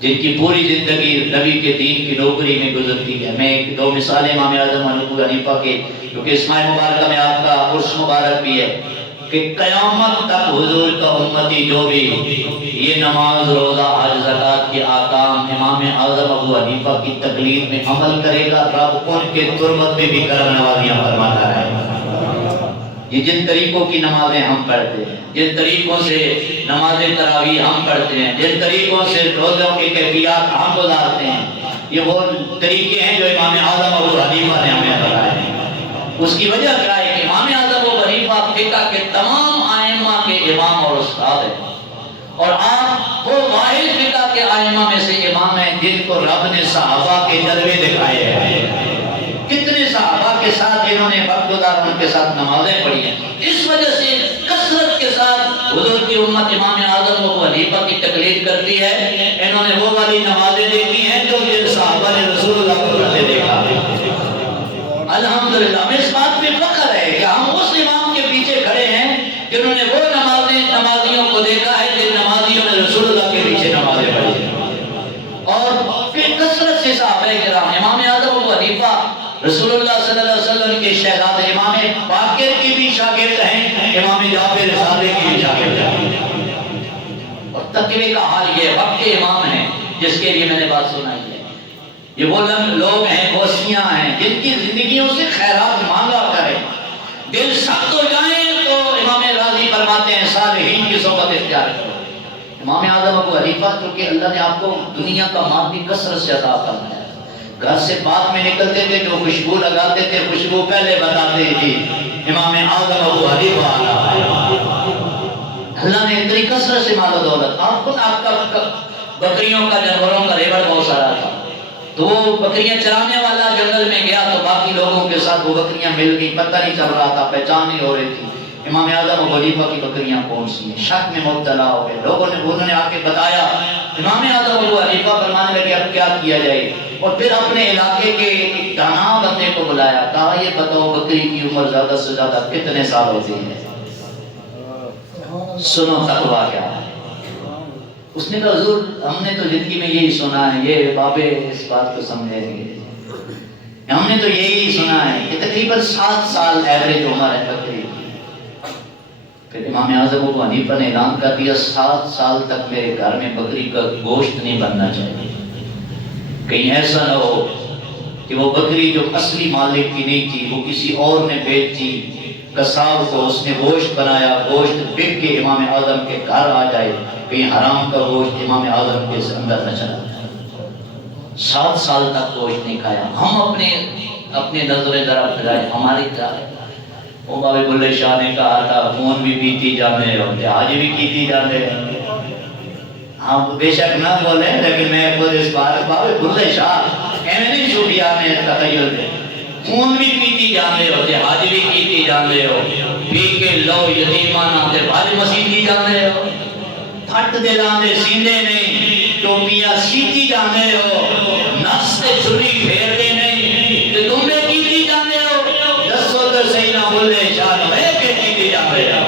جن کی پوری زندگی نبی کے دین کی نوکری میں گزرتی ہے۔ میں ایک دو مثالیں امام اعظم ابو حنیفہ کے، کیونکہ اسماء مبارکہ میں آپ کا عرس مبارک بھی ہے، کہ قیامت تک حضور کا امتی جو بھی یہ نماز، روزہ، حج، زکوٰۃ کے احکام امام اعظم ابو حنیفہ کی تقلید میں عمل کرے گا، رب ان کے تربت میں بھی کرم نوازیاں فرماتا ہے۔ یہ جن طریقوں کی نمازیں ہم پڑھتے ہیں، جن طریقوں سے نماز تراویح ہم پڑھتے ہیں، جن طریقوں سے روزوں کی کیفیات ہم گزارتے ہیں، یہ وہ طریقے ہیں جو امام اعظم ابو حنیفہ نے ہمیں بتائے ہیں۔ اس کی وجہ کیا ہے کہ امام اعظم ابو حنیفہ فقہ کے تمام ائمہ کے امام اور استاد ہیں، اور آپ وہ واحد فقہ کے ائمہ میں سے امام ہیں جن کو رب نے صحابہ کے جلوے دکھائے ہیں۔ کتنے صحابہ کے ساتھ انہوں نے وقت گزارا، ان کے ساتھ نمازیں پڑھی ہیں۔ اس وجہ سے کثرت کے ساتھ حضور کی امت امام اعظم ابو حنیفہ کی تقلید کرتی ہے۔ انہوں نے وہ والی نمازیں دیکھی ہیں جو جن صحابہ نے رسول اللہ کو کرتے دیکھا ہے۔ الحمدللہ ہمیں اس بات پہ فخر ہے کہ ہم اس امام کے پیچھے کھڑے ہیں جنہوں نے وہ نمازیوں کو دیکھا ہے جن نمازیوں نے رسول اللہ کے پیچھے نمازیں پڑھی ہیں۔ اور پھر کثرت سے صحابہ کرام، امام اعظم ابو حنیفہ رسول اللہ صلی اللہ علیہ وسلم کے شہزاد، امام باقر کی بھی شاگرد ہیں، امام جعفر صادق کی بھی شاگرد ہیں۔ اور تقوی کا حال یہ وقت کے امام ہیں جس کے لیے میں نے بات سنائی ہے۔ یہ وہ لوگ ہیں، غوثیاں ہیں جن کی زندگیوں سے خیرات مانگا کریں، دل سخت ہو جائیں تو امام راضی فرماتے ہیں صالحین کی صحبت اختیار کرو۔ امام اعظم ابو حنیفہ چونکہ اللہ نے آپ کو دنیا کا مال بھی کثرت سے عطا فرمایا، گھر سے بعد میں نکلتے تھے جو خوشبو لگاتے تھے خوشبو پہلے بتاتے تھے امام اعظم ابو حنیفہ اللہ نے اتنی کثرت سے مال و دولت، آپ خود آپ کا بکریوں کا جانوروں کا ریوڑ بہت سارا تھا، تو وہ بکریاں چرانے والا جنگل میں گیا تو باقی لوگوں کے ساتھ وہ بکریاں مل گئی، پتہ نہیں چل رہا تھا، پہچان نہیں ہو رہی تھی امام اعظم ابو حنیفہ کی بکریاں کون سی ہیں، شک میں مبتلا ہو گئے لوگوں نے، انہوں نے آ کے بتایا، امام اعظم ابو حنیفہ فرمانے لگے اب کیا کیا جائے، اور پھر اپنے علاقے کے ایک دانا بندے کو بلایا، کہا یہ بتاؤ بکری کی عمر زیادہ سے زیادہ کتنے سال ہوتی ہے، سنو تقویٰ کیا ہے۔ اس نے کہا حضور ہم نے تو زندگی میں یہی سنا ہے، یہ بابے اس بات کو سمجھیں گے، ہم نے تو یہی سنا ہے کہ تقریباً 7 سال ایوریج عمر ہے بکری کی۔ پھر امام اعظم ابو حنیفہ نے اعلان کر دیا 7 سال تک میرے گھر میں بکری کا گوشت نہیں بننا چاہیے، کہیں ایسا نہ ہو کہ وہ بکری جو اصلی مالک کی نہیں تھی وہ کسی اور نے بیچ دی، قصاب کو اس نے گوشت بنایا، گوشت بک کے امام اعظم کے گھر آ جائے، کہیں حرام کا گوشت امام اعظم کے اندر نہ چلا جائے۔ 7 سال تک گوشت نہیں کھایا۔ ہم اپنے نظریں ذرا پھرائے، ہماری کیا ہے؟ وہ بابے بلے شاہ نے کہا تھا خون بھی پیتی جانے ہوتے آج بھی پیتی جانے ہاں بے شک نہ بولے لیکن میں خود اس بات بابے بلے شاہ ایمیں نہیں چھوٹیا میں تخیل دے خون بھی پیتی جانے ہوتے آج بھی پیتی جانے ہو پی کے لو یتیمانہ دے بھاج مسیحی جانے ہو پھٹ دلانے سینے نہیں ٹوپیاں سیتی جانے ہو نفس سے چھری پھیر دے نہیں کہ تم نے کیتی جانے ہو دسو تو صحیح نہ بولے شاہ ہے کہ کیتی جانے ہو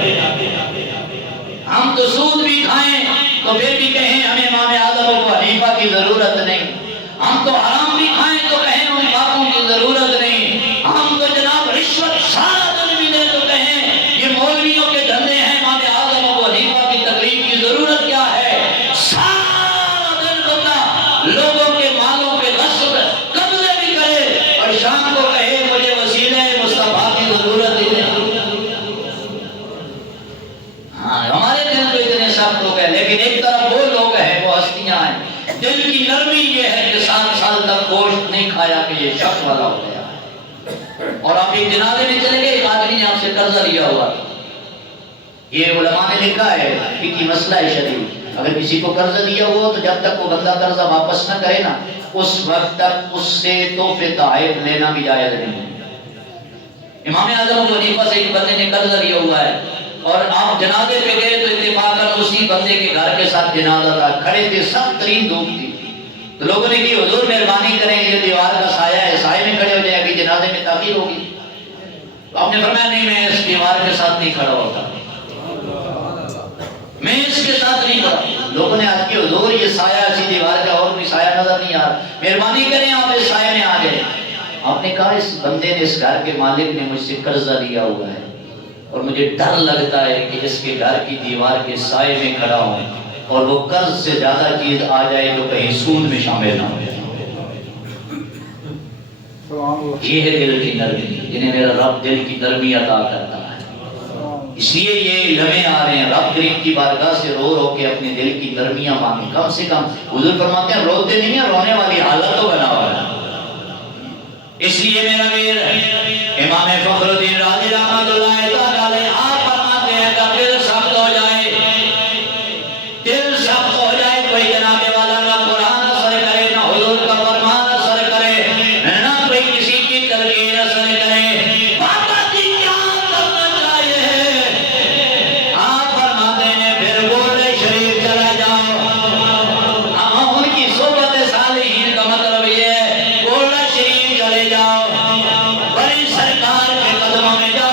ہم تو سود بھی کھائیں تو پھر بھی کہیں ہمیں امام اعظم ابو حنیفہ کی ضرورت نہیں ہم تو حرام بھی کھائیں تو کہیں ان باپوں کی ضرورت نہیں ہم تو جناب رشوت سارا دن بھی دے تو کہیں یہ مولویوں کے دھندے ہیں امام اعظم ابو حنیفہ کی تقریب کی ضرورت کیا ہے سارا دن بندہ لوگوں کے مالوں کے غصب قبضے بھی کرے اور شام کو کہے مجھے وسیلہ مصطفیٰ کی ضرورت ہی نہیں ہاں ہمارے دل تو اتنے سخت لوگ ہیں لیکن ایک طرف وہ لوگ ہیں وہ ہستیاں ہیں دل کی نرمی یہ ہے کہ 7 سال تک گوشت نہیں کھایا کہ یہ شک والا ہو گیا اور آپ ایک جنازے میں چلے گئے ایک آدمی نے آپ سے قرضہ لیا ہوا یہ علماء نے لکھا ہے فقہی مسئلہ ہے شریف اگر کسی کو قرضہ دیا ہوا تو جب تک وہ بندہ قرضہ واپس نہ کرے نا اس وقت تک اس سے تحفے تحائف لینا بھی جائز نہیں ہے امام اعظم ابو حنیفہ سے ایک بندے نے قرضہ لیا ہوا ہے اور آپ جنازے پہ گئے تو اتفاقاً اسی بندے کے گھر کے ساتھ جنازہ تھا کھڑے تھے سخت ترین دھوپ تھی تو لوگوں نے کہا حضور مہربانی کریں یہ دیوار کا سایہ ہے سائے میں کھڑے ہو جائے ابھی جنازے میں تاخیر ہوگی تو آپ نے فرمایا نہیں میں اس دیوار کے ساتھ نہیں کھڑا ہوتا میں اس کے ساتھ نہیں کھڑا لوگوں نے آج کی حضور یہ سایہ اسی دیوار کا اور کوئی سایہ نظر نہیں آ رہا مہربانی کریں آپ اس سائے میں آ جائیں آپ نے کہا اس بندے نے اس گھر کے مالک نے مجھ سے قرضہ لیا ہوا ہے اور مجھے ڈر لگتا ہے کہ اس کے گھر کی دیوار کے سائے میں کھڑا ہوں اور وہ قرض سے زیادہ چیز آ جائے تو کہیں سود میں شامل نہ ہو جائے یہ ہے دل کی نرمی جنہیں میرا رب دل کی نرمی عطا کرتا ہے اس لیے یہ لمحے آ رہے ہیں رب کریم کی بارگاہ سے رو رو کے اپنے دل کی نرمیاں مانگیں کم سے کم حضور فرماتے ہیں روتے نہیں ہیں رونے والی حالت تو بنا ہوا ہے اس لیے میرا میر امام فخر الدین رازی رحمۃ اللہ علیہ آپ فرماتے ہیں کہ دل سخت ہو جائے کوئی جناب والا نہ قرآن اثر کرے نہ حضور کا فرمان اثر کرے نہ کوئی کسی کی تلقین اثر کرے بابا جی کیا کرنا چاہیے آپ فرماتے ہیں پھر گولڑے شریف چلا جاؤ ہم ان کی صحبت صالحین کا مطلب یہ ہے گولڑا شریف چلے جاؤ بڑی سرکار کے قدموں میں جا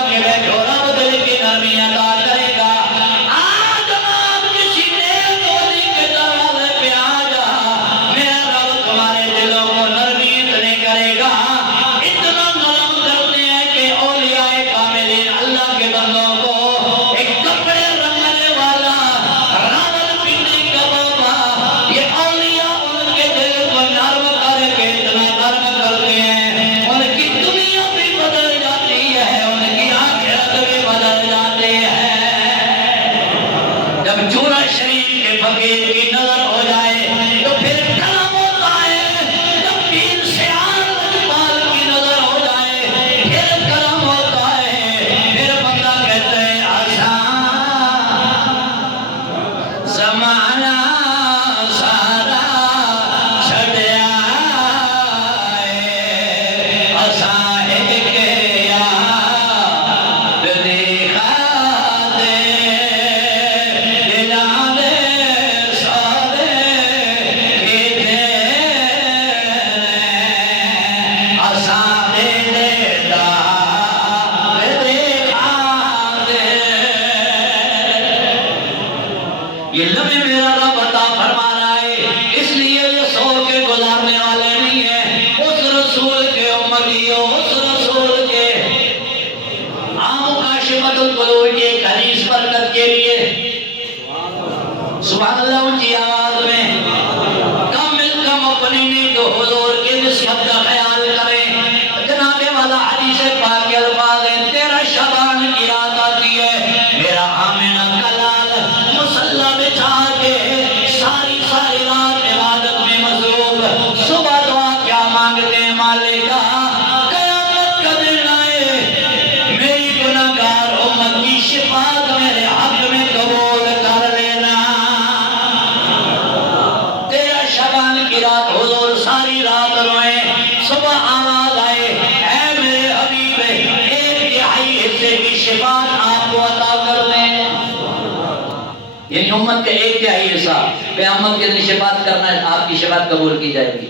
امت کا 1/3 حصہ قیامت کے دن شفاعت کرنا ہے، آپ کی شفاعت قبول کی جائے گی۔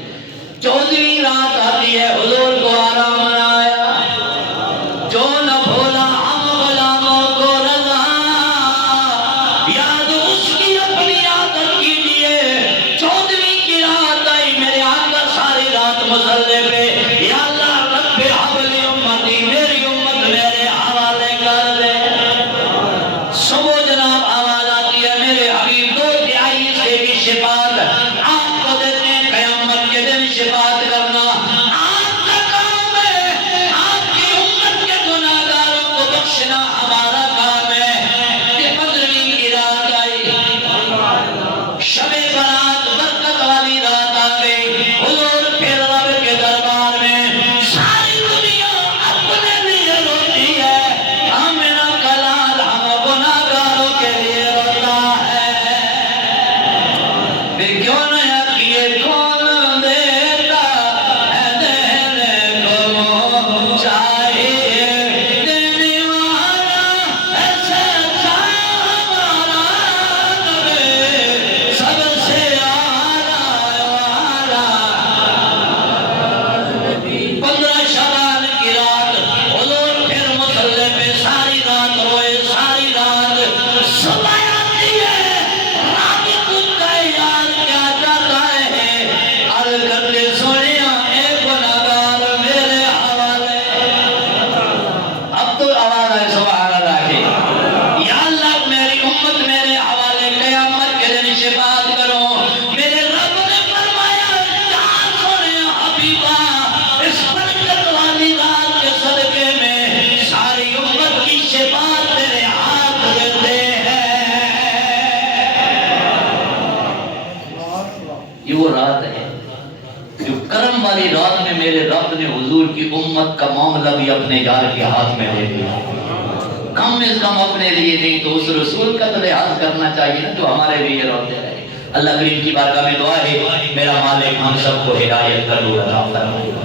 14ویں رات آتی ہے، حضور کو آرام آیا، جو نہ بھولا ہم غلاموں کو رضا، یاد اس کی اپنی عادت کیجئے۔ 14ویں کی رات آئی، میرے آقا ساری رات مصلی پہ، یا اللہ رب حبلی امتی، میری امت میرے حوالے کر دے۔ صبح جناب آواز آتی ہے، میرے حبیب 2/3 حصے کی شفاعت آپ کو دیتے ہیں، قیامت کے دن شفاعت کرنا آپ کا کام ہے، آپ کی امت کے گناہگاروں کو بخشنا ہمارا کام ہے۔ یہ 15ویں کی رات آئی، شب برات برکت والی رات آ گئی، حضور پھر رب کے دربار میں ساری دنیا اپنے لیے روتی ہے، آمنہ کا لال ہم گناہگاروں کے لیے روتا ہے۔ پھر کیوں نہ کیے کون دیتا ہے دینے کو چاہیے، دینے والا ہے سچا ہمارا نبی، سب سے اعلیٰ والا۔ 15 شعبان کی رات حضور پھر مصلی پہ ساری رات روئے، ساری رات صبح آتی ہے، رات کتا یار کیا جاتا ہے، عرض کرتے سنیا اے گناہگار میرے حوالے۔ اب تو آواز آئے سبحان اللہ کی، یا اللہ میری امت میرے حوالے، قیامت کے دن شفاعت کرو۔ میرے رب نے فرمایا جان سنیا حبیبا، اس برکت والی رات کے صدقے میں ساری امت کی شفاعت تیرے ہاتھ دیتے ہیں۔ یہ وہ رات ہے جو کرم والی رات میں میرے رب نے حضور کی امت کا معاملہ بھی اپنے یار کے ہاتھ میں دے دیا۔ کم از کم اپنے لیے نہیں تو اس رسول کا تو لحاظ کرنا چاہیے نا جو ہمارے لیے روتے رہے۔ اللہ کریم کی بارگاہ میں دعا ہے، میرا مالک ہم سب کو ہدایت کر دو، عطا فرمائے۔